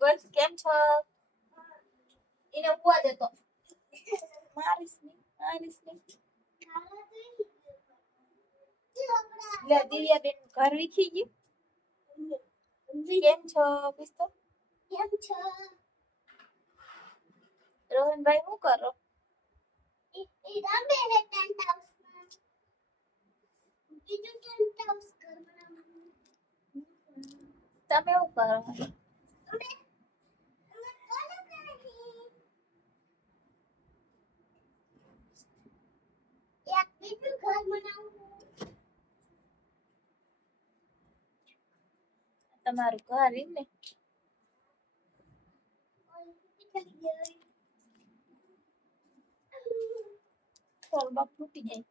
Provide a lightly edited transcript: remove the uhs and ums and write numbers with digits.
બસ કેમ છો? એને ઉવા દેતો. મારીશ ની. લે દિવ્યા બેન ઘર વીખી ગયું. કેમ છો પુસ્તો? કેમ છો? રોહનભાઈ શું કરો? ઈ રમે હે ટેન્ટ હાઉસમાં. બીજું ટેન્ટ હાઉસ ઘરમાં. તમે શું કરો? અમે કોલ કરી. એક બીજું ઘર બનાવું. તમારું ઘર ઈ ને. થોડું બાપ તૂટી જાય.